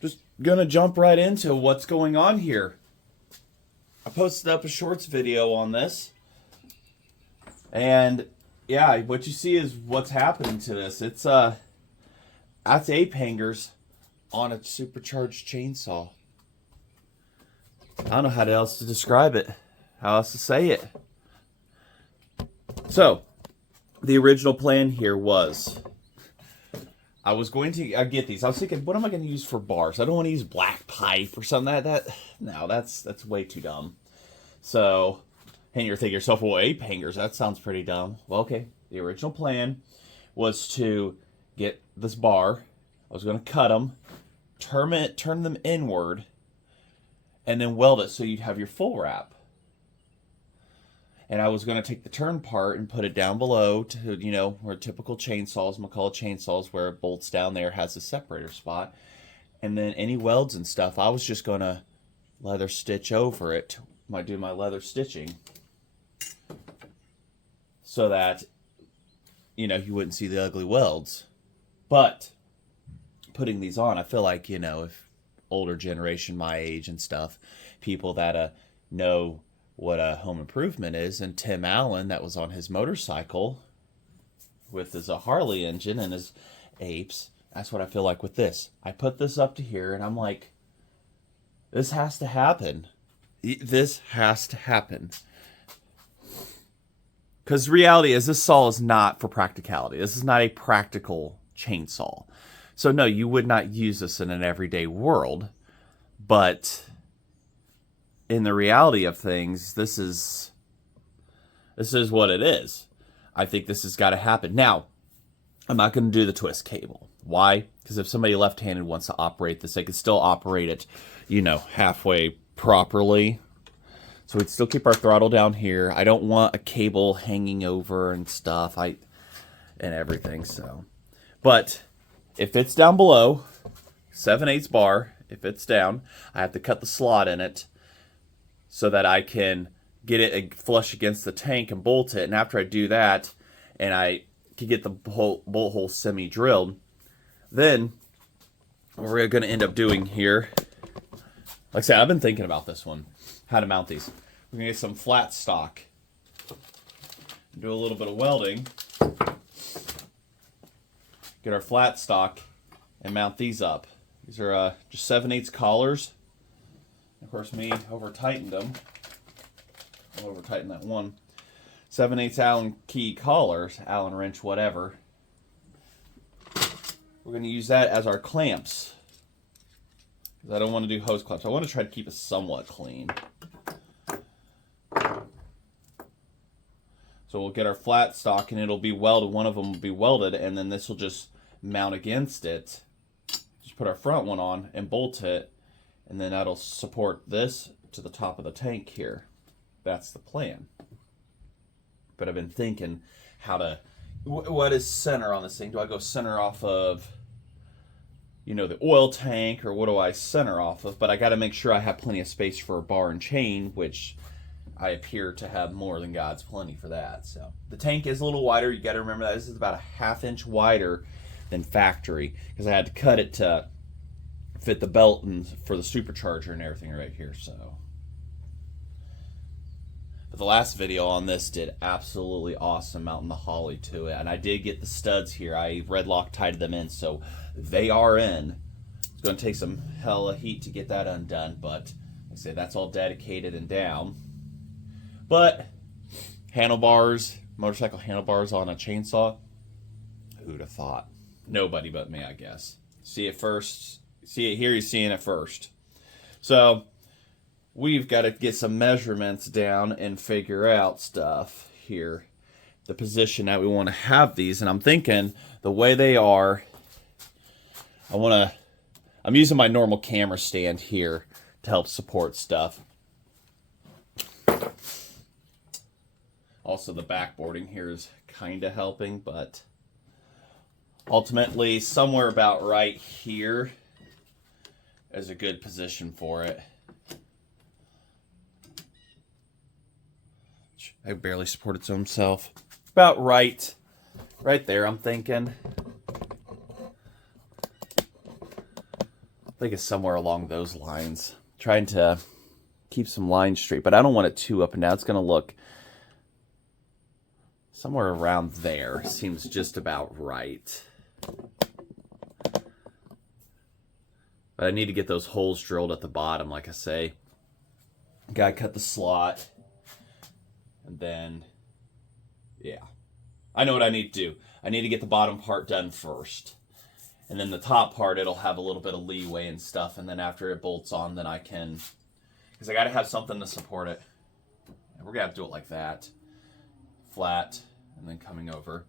just gonna jump right into what's going on here. I posted up a shorts video on this, and yeah, what you see is what's happening to this. It's that's ape hangers on a supercharged chainsaw. I don't know how else to describe it, how else to say it. So, the original plan here was I was going to get these. I was thinking, what am I going to use for bars? I don't want to use black pipe or something. No, that's way too dumb. So, and you're thinking to yourself, well, ape hangers, that sounds pretty dumb. Well, okay. The original plan was to get this bar. I was going to cut them, turn them inward, and then weld it so you'd have your full wrap. And I was going to take the turn part and put it down below to, you know, where typical chainsaws, McCulloch chainsaws, where it bolts down there, has a separator spot. And then any welds and stuff, I was just going to leather stitch over it. Might do my leather stitching so that, you know, you wouldn't see the ugly welds. But putting these on, I feel like, you know, if older generation my age and stuff, people that know what a home improvement is, and Tim Allen, that was on his motorcycle with his Harley engine and his apes, that's what I feel like with this. I put this up to here and I'm like, this has to happen. This has to happen. Because reality is, this saw is not for practicality. This is not a practical chainsaw. So no, you would not use this in an everyday world, but in the reality of things, this is what it is. I think this has got to happen. Now, I'm not going to do the twist cable. Why? Because if somebody left-handed wants to operate this, they can still operate it, you know, halfway properly. So we'd still keep our throttle down here. I don't want a cable hanging over and stuff. And everything. So, but if it's down below 7/8 bar, if it's down, I have to cut the slot in it so that I can get it flush against the tank and bolt it. And after I do that, and I can get the bolt hole semi-drilled, then what we're going to end up doing here, like I said, I've been thinking about this one, how to mount these. We're going to get some flat stock, do a little bit of welding, get our flat stock, and mount these up. These are just 7/8 collars. Of course, me over-tightened them. I'll over-tighten that one. 7/8 Allen key collars, Allen wrench, whatever. We're going to use that as our clamps, because I don't want to do hose clamps. I want to try to keep it somewhat clean. So we'll get our flat stock, and it'll be welded. One of them will be welded, and then this will just mount against it. Just put our front one on and bolt it. And then that'll support this to the top of the tank here. That's the plan. But I've been thinking how to, what is center on this thing? Do I go center off of, you know, the oil tank, or what do I center off of? But I got to make sure I have plenty of space for a bar and chain, which I appear to have more than God's plenty for that. So the tank is a little wider. You got to remember that this is about a 1/2 inch wider than factory, because I had to cut it to fit the belt and for the supercharger and everything right here. So, but the last video on this did absolutely awesome, mounting the Holly to it, and I did get the studs here. I red Loctited them in, so they are in. It's going to take some hella heat to get that undone, but like I say, that's all dedicated and down. But handlebars, motorcycle handlebars on a chainsaw, who'd have thought? Nobody but me, I guess. See it first. See it here, you're seeing it first. So we've got to get some measurements down and figure out stuff here. The position that we want to have these. And I'm thinking the way they are, I'm using my normal camera stand here to help support stuff. Also, the backboarding here is kind of helping, but ultimately somewhere about right here is a good position for it. I barely support its own self. About right there, I'm thinking. I think it's somewhere along those lines. Trying to keep some lines straight, but I don't want it too up and down. It's going to look somewhere around there. Seems just about right. But I need to get those holes drilled at the bottom, like I say. Gotta cut the slot. And then, yeah. I know what I need to do. I need to get the bottom part done first. And then the top part, it'll have a little bit of leeway and stuff. And then after it bolts on, then I can... Because I gotta have something to support it. And we're gonna have to do it like that. Flat, and then coming over.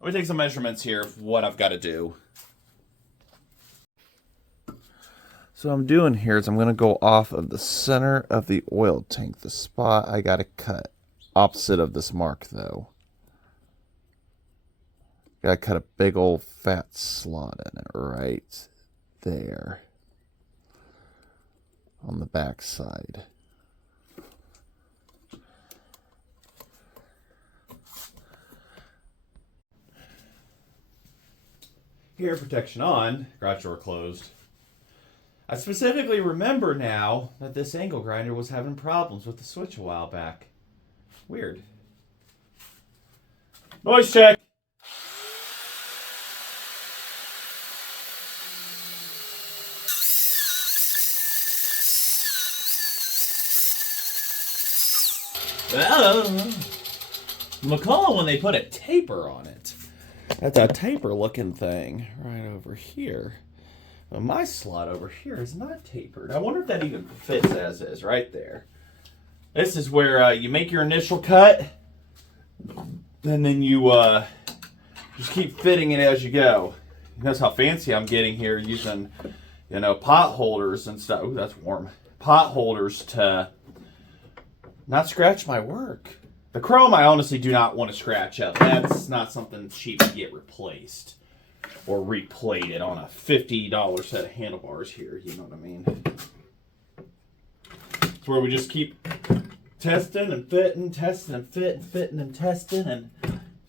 Let me take some measurements here of what I've got to do. So what I'm doing here is I'm going to go off of the center of the oil tank, the spot I got to cut. Opposite of this mark, though. Got to cut a big old fat slot in it right there. On the back side. Here, protection on, garage door closed. I specifically remember now that this angle grinder was having problems with the switch a while back. Weird. Noise check! McCulloch, when they put a taper on it. That's a taper looking thing right over here. Well, my slot over here is not tapered. I wonder if that even fits as is right there. This is where you make your initial cut, and then you just keep fitting it as you go. Notice how fancy I'm getting here using, pot holders and stuff. Ooh, that's warm. Pot holders to not scratch my work. The chrome I honestly do not want to scratch up. That's not something cheap to get replaced. Or replated on a $50 set of handlebars here, you know what I mean? It's where we just keep testing and fitting, testing and fitting, fitting and testing and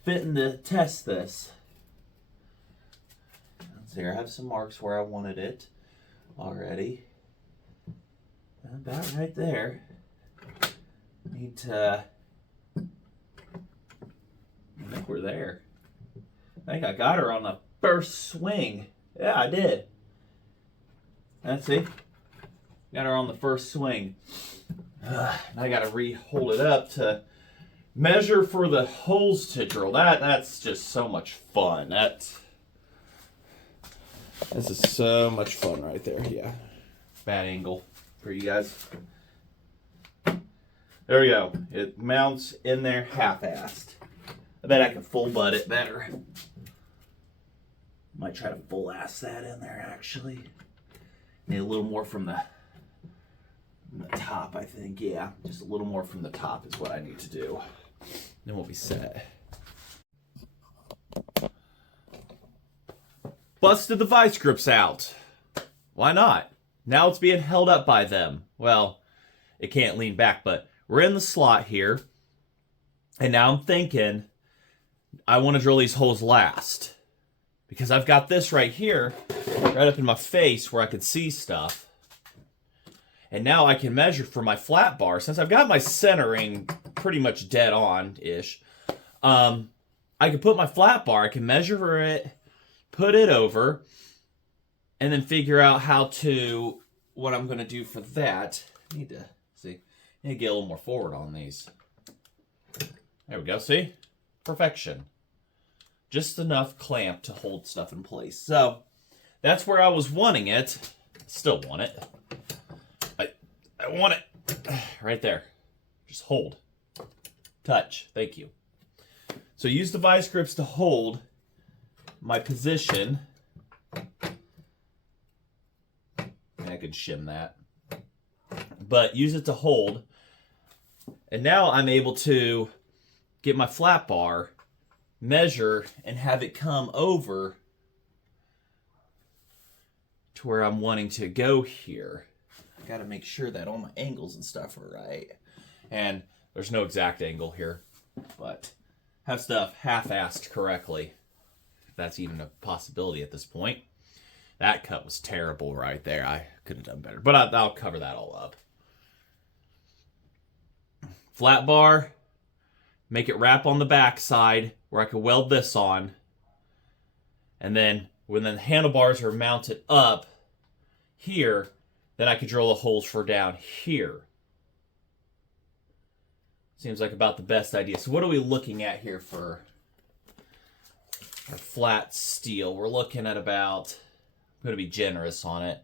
fitting to test this. So here I have some marks where I wanted it already. About right there. Need to... I think we're there. I think I got her on the first swing. Yeah, I did. That's it. Got her on the first swing. I got to re-hold it up to measure for the holes to drill. That's just so much fun. This is so much fun right there. Yeah. Bad angle for you guys. There we go. It mounts in there half-assed. I bet I can full butt it better. Might try to full ass that in there actually. Need a little more from the top, I think. Yeah, just a little more from the top is what I need to do. Then we'll be set. Busted the vice grips out. Why not? Now it's being held up by them. Well, it can't lean back, but we're in the slot here. And now I'm thinking, I want to drill these holes last. Because I've got this right here, right up in my face where I can see stuff. And now I can measure for my flat bar. Since I've got my centering pretty much dead on-ish, I can put my flat bar, I can measure for it, put it over, and then figure out what I'm going to do for that. I need to get a little more forward on these. There we go, see? Perfection. Just enough clamp to hold stuff in place. So, that's where I was wanting it. Still want it. I want it right there. Just hold. Touch. Thank you. So, use the vice grips to hold my position. I could shim that. But use it to hold. And now I'm able to get my flat bar, measure, and have it come over to where I'm wanting to go here. I got to make sure that all my angles and stuff are right. And there's no exact angle here, but have stuff half-assed correctly, if that's even a possibility at this point. That cut was terrible right there. I could have done better, but I'll cover that all up. Flat bar, make it wrap on the back side where I could weld this on. And then when the handlebars are mounted up here, then I could drill the holes for down here. Seems like about the best idea. So what are we looking at here for our flat steel? We're looking at about, I'm going to be generous on it,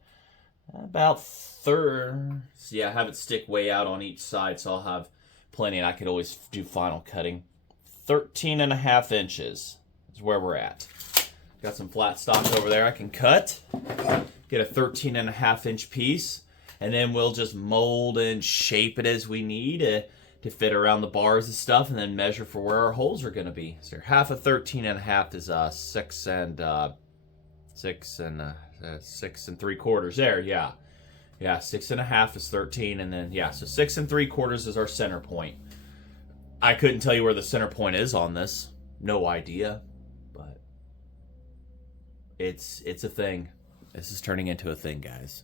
about third. So yeah, I have it stick way out on each side, so I'll have plenty, and I could always do final cutting. 13.5 inches is where we're at. Got some flat stock over there I can cut. Get a 13.5 inch piece, and then we'll just mold and shape it as we need to fit around the bars and stuff, and then measure for where our holes are going to be. So half of 13.5 is 6 3/4 there. Yeah, 6.5 is 13, and then yeah, so 6 3/4 is our center point. I couldn't tell you where the center point is on this. No idea, but it's a thing. This is turning into a thing, guys.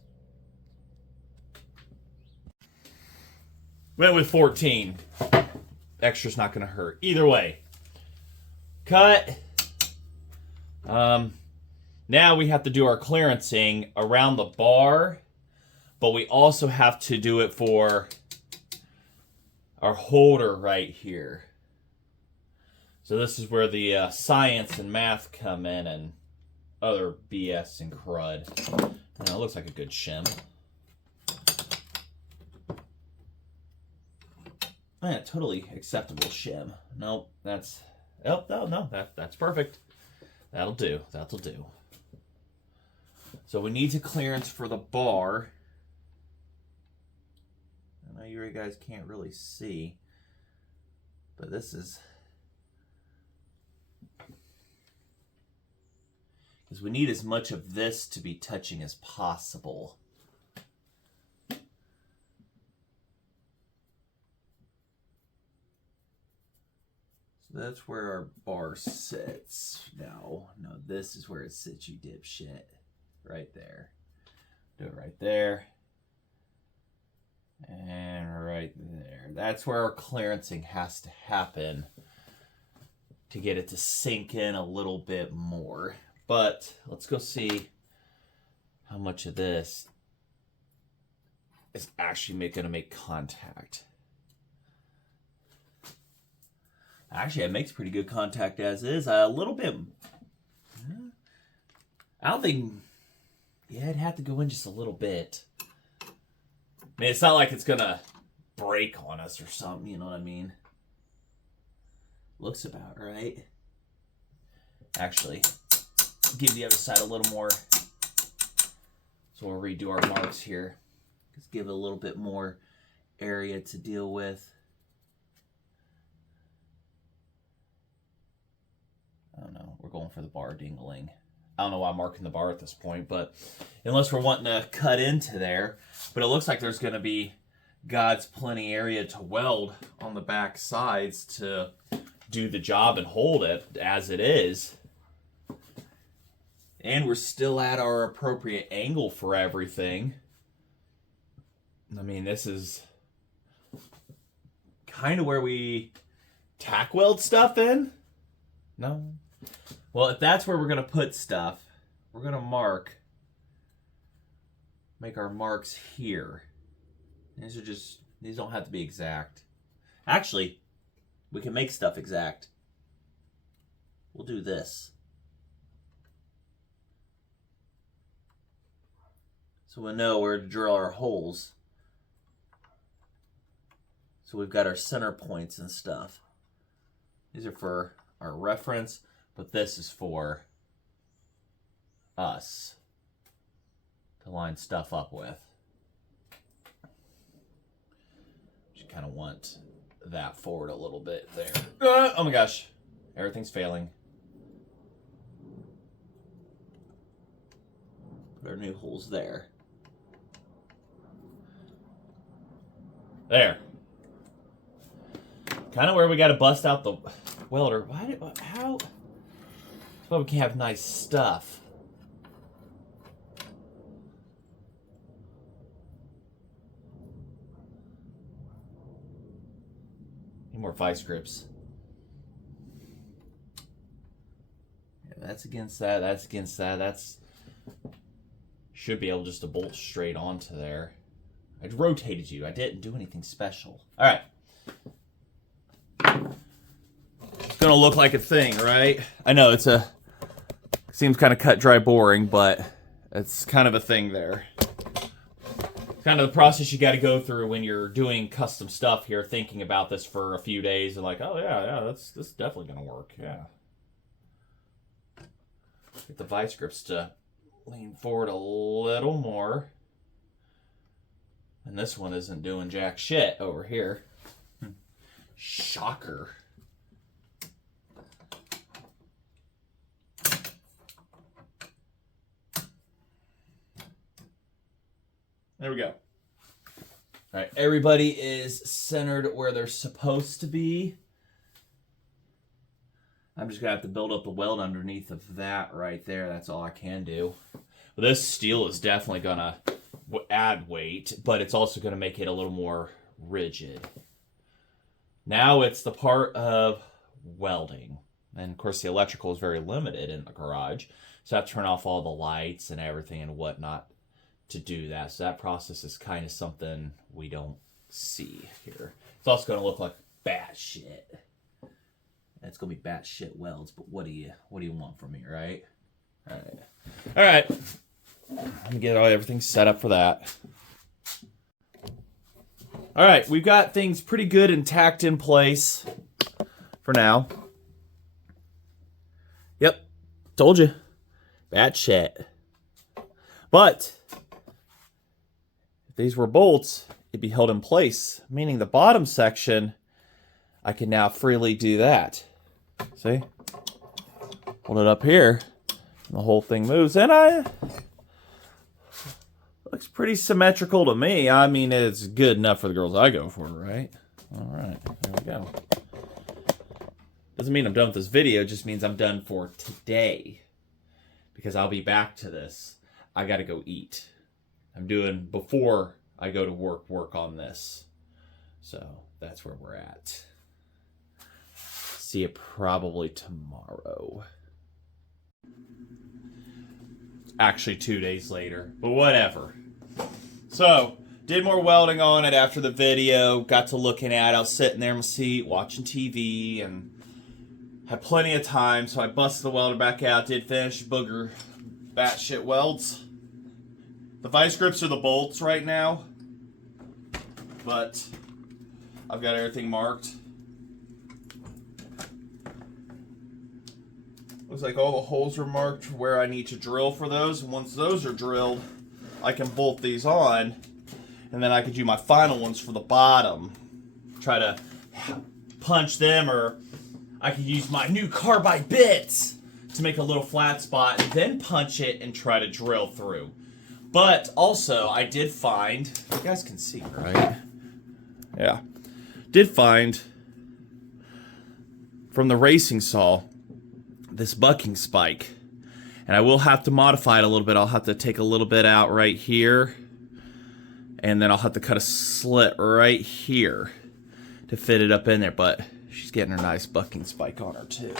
Went with 14. Extra's not going to hurt. Either way. Cut. Now we have to do our clearancing around the bar, but we also have to do it for our holder right here. So this is where the science and math come in and other BS and crud. It looks like a good shim. Yeah, totally acceptable shim. Nope, that's... Oh, no, that's perfect. That'll do. That'll do. So we need to clearance for the bar. I know you guys can't really see, but this is... because we need as much of this to be touching as possible. So that's where our bar sits. No, this is where it sits, you dipshit. Right there. Do it right there. And right there. That's where our clearancing has to happen to get it to sink in a little bit more. But let's go see how much of this is actually going to make contact. Actually, it makes pretty good contact as is. A little bit. I don't think... yeah, it'd have to go in just a little bit. I mean, it's not like it's going to break on us or something, you know what I mean? Looks about right. Actually, give the other side a little more. So we'll redo our marks here. Just give it a little bit more area to deal with. I don't know. We're going for the bar dingling. I don't know why I'm marking the bar at this point, but unless we're wanting to cut into there. But it looks like there's going to be God's plenty area to weld on the back sides to do the job and hold it as it is. And we're still at our appropriate angle for everything. I mean, this is kind of where we tack weld stuff in. No? Well, if that's where we're going to put stuff, we're going to make our marks here. These don't have to be exact. Actually, we can make stuff exact. We'll do this. So we'll know where to drill our holes. So we've got our center points and stuff. These are for our reference, but this is for us to line stuff up with. Just kind of want that forward a little bit there. Oh my gosh, everything's failing. Put our new holes there. There. Kind of where we got to bust out the welder. How? That's why we can have nice stuff. Any more vice grips. Yeah, that's against that. That's against that. That's should be able just to bolt straight onto there. I rotated you. I didn't do anything special. All right. It's gonna look like a thing, right? I know seems kind of cut, dry, boring, but it's kind of a thing there. It's kind of the process you got to go through when you're doing custom stuff here, thinking about this for a few days and like, oh yeah, this is definitely gonna work. Yeah. Get the vice grips to lean forward a little more. And this one isn't doing jack shit over here. Shocker. There we go. All right, everybody is centered where they're supposed to be. I'm just going to have to build up the weld underneath of that right there. That's all I can do. But this steel is definitely going to add weight, but it's also going to make it a little more rigid. Now it's the part of welding. And of course the electrical is very limited in the garage. So I have to turn off all the lights and everything and whatnot to do that. So that process is kind of something we don't see here. It's also going to look like bat shit. It's going to be bat shit welds, but what do you want from me, right? All right. Let me get everything set up for that. All right, we've got things pretty good and tacked in place for now. Yep, told you. Bad shit. But if these were bolts, it'd be held in place, meaning the bottom section, I can now freely do that. See? Hold it up here, and the whole thing moves, and looks pretty symmetrical to me. I mean, it's good enough for the girls I go for, right? All right, there we go. Doesn't mean I'm done with this video, it just means I'm done for today. Because I'll be back to this. I gotta go eat. I'm doing, before I go to work on this. So, that's where we're at. See you probably tomorrow. Actually 2 days later, but whatever. So, did more welding on it after the video, got to looking at it. I was sitting there in my seat watching TV and had plenty of time, so I busted the welder back out, did finish booger batshit welds. The vice grips are the bolts right now, but I've got everything marked. Looks like all the holes are marked where I need to drill for those. And once those are drilled, I can bolt these on. And then I can do my final ones for the bottom. Try to punch them, or I could use my new carbide bits to make a little flat spot and then punch it and try to drill through. But also, I did find, you guys can see, right? Yeah. Did find from the racing saw this bucking spike, and I will have to modify it a little bit. I'll have to take a little bit out right here, and then I'll have to cut a slit right here to fit it up in there, but she's getting her nice bucking spike on her too.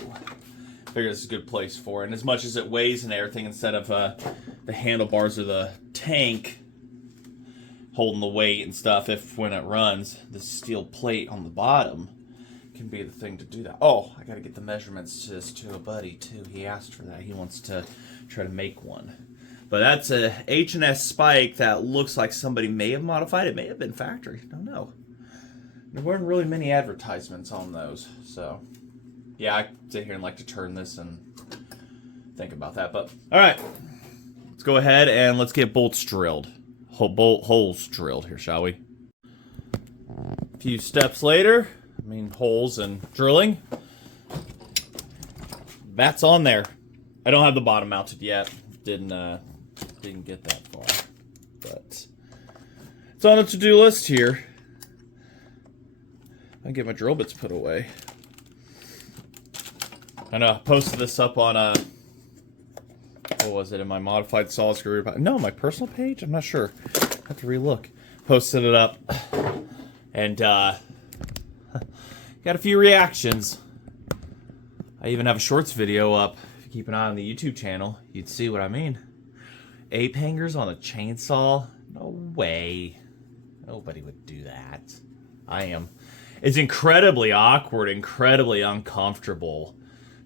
Figure this is a good place for it, and as much as it weighs and everything, instead of the handlebars of the tank holding the weight and stuff, if when it runs, the steel plate on the bottom can be the thing to do that. Oh, I gotta get the measurements to a buddy too. He asked for that. He wants to try to make one. But that's a H&S spike that looks like somebody may have modified. It may have been factory. Don't know. There weren't really many advertisements on those. So, yeah, I sit here and like to turn this and think about that. But, all right. Let's go ahead and let's get bolts drilled. Bolt holes drilled here, shall we? A few steps later. Holes and drilling. That's on there. I don't have the bottom mounted yet. Didn't get that far. But it's on the to-do list here. I get my drill bits put away. I know, I posted this up on what was it, in my modified solid screw? No, my personal page? I'm not sure. I have to relook. Posted it up. And got a few reactions. I even have a shorts video up. If you keep an eye on the YouTube channel, you'd see what I mean. Ape hangers on a chainsaw? No way. Nobody would do that. I am. It's incredibly awkward, incredibly uncomfortable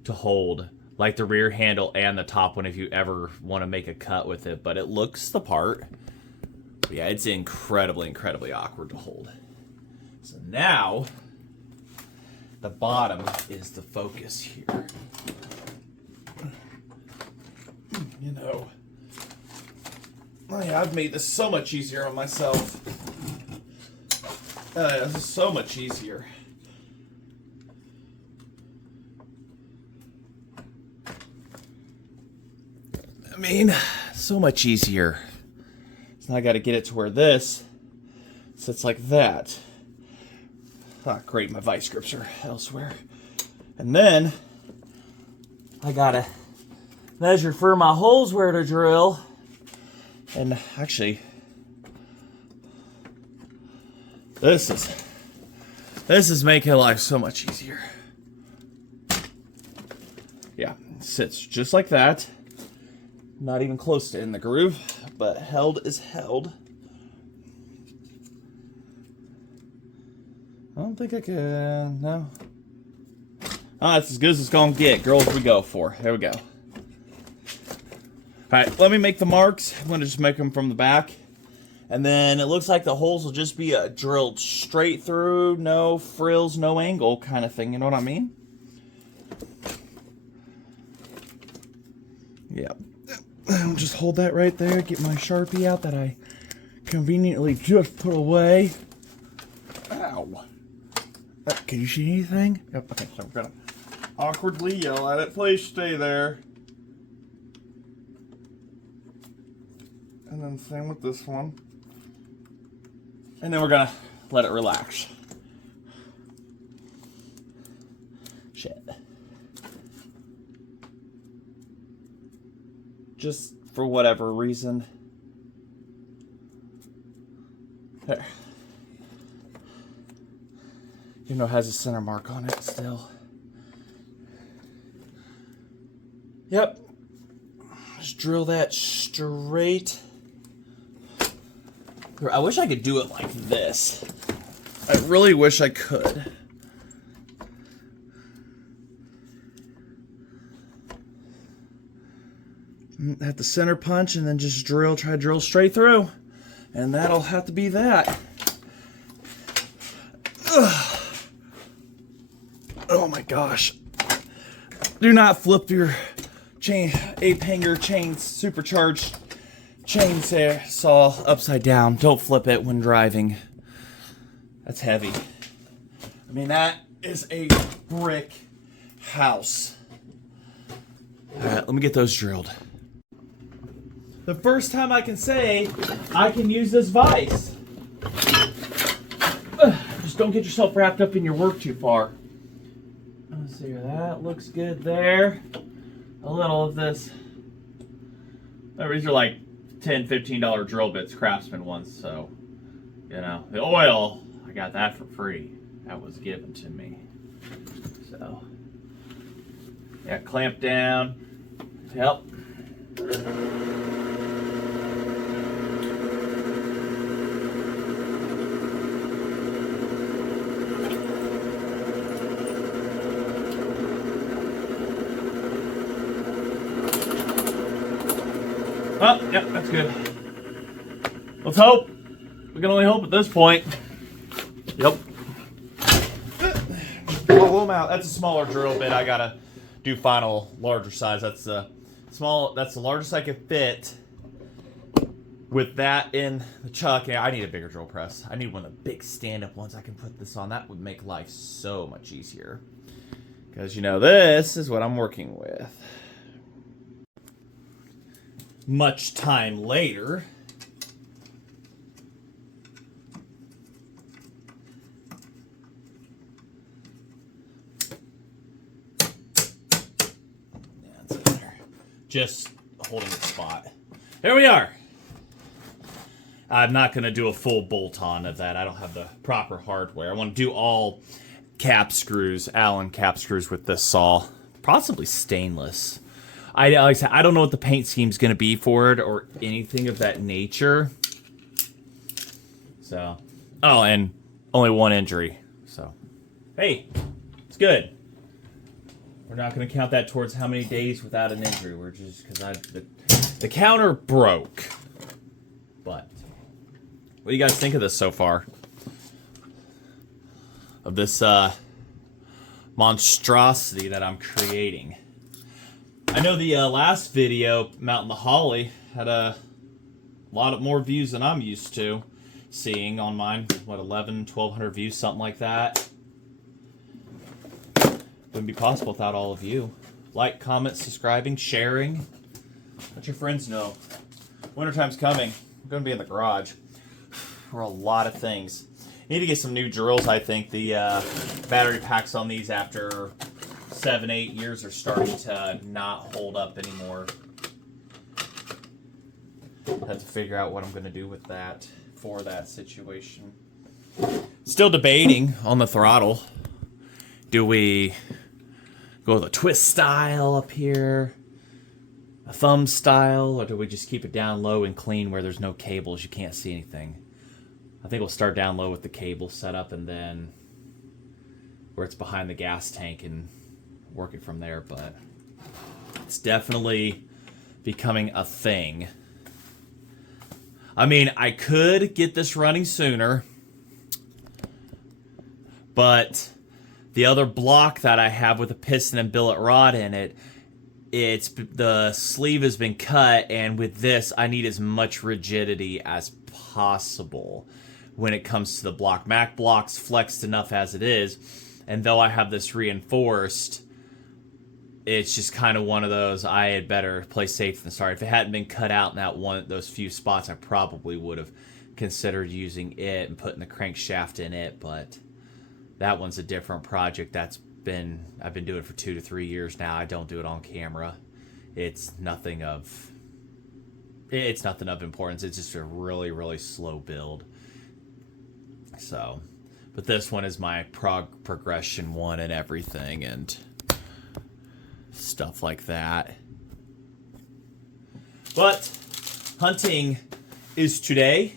to hold. Like the rear handle and the top one if you ever want to make a cut with it. But it looks the part. But yeah, it's incredibly, incredibly awkward to hold. So now, the bottom is the focus here. You know, I've made this so much easier on myself. This is so much easier. I mean, so much easier. So now I got to get it to where this sits like that. Ah, great, my vice grips are elsewhere. And then I gotta measure for my holes where to drill. And actually, this is making life so much easier. Yeah, it sits just like that. Not even close to in the groove, but held is held. I don't think I can, no. Oh, that's as good as it's gonna get. Girls, we go for. There we go. Alright, let me make the marks. I'm gonna just make them from the back. And then it looks like the holes will just be drilled straight through, no frills, no angle kind of thing. You know what I mean? Yeah. I'll just hold that right there. Get my Sharpie out that I conveniently just put away. Ow. Can you see anything? Yep. Okay, so we're gonna awkwardly yell at it. Please stay there. And then same with this one. And then we're gonna let it relax. Shit. Just for whatever reason. There. You know, it has a center mark on it still. Yep. Just drill that straight. I wish I could do it like this. I really wish I could. At the center punch and then just try to drill straight through. And that'll have to be that. Ugh. Oh my gosh. Do not flip your ape hanger supercharged chainsaw upside down. Don't flip it when driving. That's heavy. I mean, that is a brick house. Alright, let me get those drilled. The first time I can say I can use this vise. Just don't get yourself wrapped up in your work too far. Let's see, that looks good there. A little of this. These are like $10, $15 drill bits, Craftsman ones, so, you know. The oil, I got that for free. That was given to me. So, yeah, clamp down. Help. Oh, yep, that's good. Let's hope. We can only hope at this point. Yep. Blow them out. That's a smaller drill bit. I gotta do final larger size. That's the largest I could fit. With that in the chuck, yeah, I need a bigger drill press. I need one of the big stand-up ones I can put this on. That would make life so much easier. Because, you know, this is what I'm working with. Much time later. Yeah, that's in there. Just holding the spot. There we are. I'm not going to do a full bolt-on of that. I don't have the proper hardware. I want to do all cap screws, Allen cap screws with this saw. Possibly stainless. Like I said, I don't know what the paint scheme is going to be for it or anything of that nature. So, oh, and only one injury. So, hey, it's good. We're not going to count that towards how many days without an injury. We're just because the counter broke. But what do you guys think of this so far? Of this monstrosity that I'm creating. I know the last video, Mountain the Holly, had a lot of more views than I'm used to seeing on mine. What, 1,200 views, something like that. Wouldn't be possible without all of you. Like, comment, subscribing, sharing. Let your friends know. Wintertime's coming. I'm going to be in the garage for a lot of things. Need to get some new drills, I think. The battery packs on these after 7-8 years are starting to not hold up anymore. Have to figure out what I'm going to do with that for that situation. Still debating on the throttle. Do we go with a twist style up here, a thumb style, or do we just keep it down low and clean where there's no cables, you can't see anything? I think we'll start down low with the cable setup and then where it's behind the gas tank and work it from there, but it's definitely becoming a thing. I mean, I could get this running sooner, but the other block that I have with a piston and billet rod in it, the sleeve has been cut, and with this, I need as much rigidity as possible when it comes to the block. Mac block's flexed enough as it is, and though I have this reinforced, it's just kind of one of those, I had better play safe than sorry. If it hadn't been cut out in those few spots, I probably would have considered using it and putting the crankshaft in it, but that one's a different project. I've been doing it for 2 to 3 years now. I don't do it on camera. It's nothing of importance. It's just a really, really slow build. So, but this one is my progression one and everything and stuff like that. But hunting is today.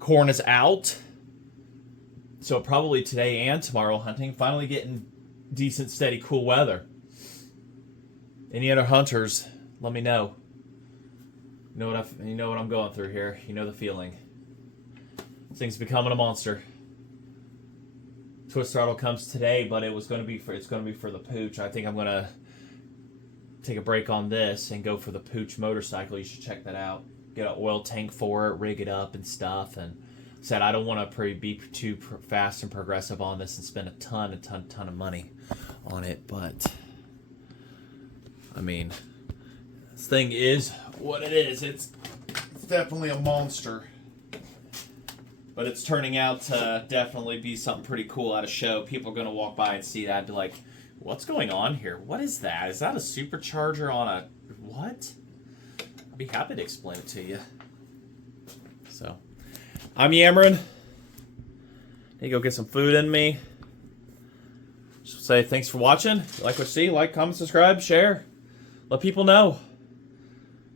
Corn is out. So probably today and tomorrow hunting. Finally getting decent, steady, cool weather. Any other hunters, let me know. You know what I'm going through here. You know the feeling. This thing's becoming a monster. Twist throttle comes today, but it's going to be for the pooch. I think I'm going to take a break on this and go for the pooch motorcycle. You should check that out. Get an oil tank for it, rig it up and stuff. And said I don't want to be too fast and progressive on this and spend a ton of money on it. But I mean, this thing is what it is. It's definitely a monster. But it's turning out to definitely be something pretty cool at a show. People are going to walk by and see that and be like, what's going on here? What is that? Is that a supercharger on a... what? I'd be happy to explain it to you. So, I'm yammering. Need to go get some food in me. Just say thanks for watching. If you like what you see, like, comment, subscribe, share. Let people know.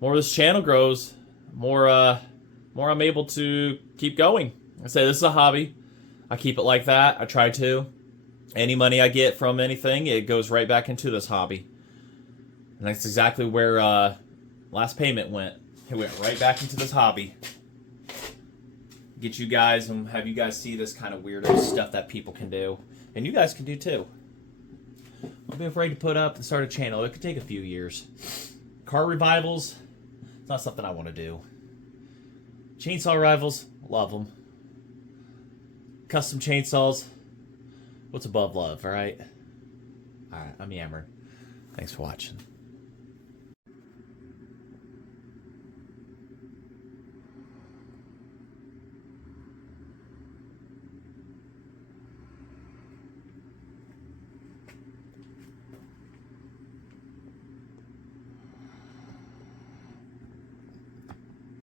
More this channel grows, more I'm able to keep going. I say this is a hobby. I keep it like that. I try to. Any money I get from anything, it goes right back into this hobby. And that's exactly where last payment went. It went right back into this hobby. Get you guys and have you guys see this kind of weirdo stuff that people can do. And you guys can do too. Don't be afraid to put up and start a channel. It could take a few years. Car revivals, it's not something I want to do. Chainsaw rivals, love them. Custom chainsaws, what's above love, all right? All right, I'm yammering. Thanks for watching.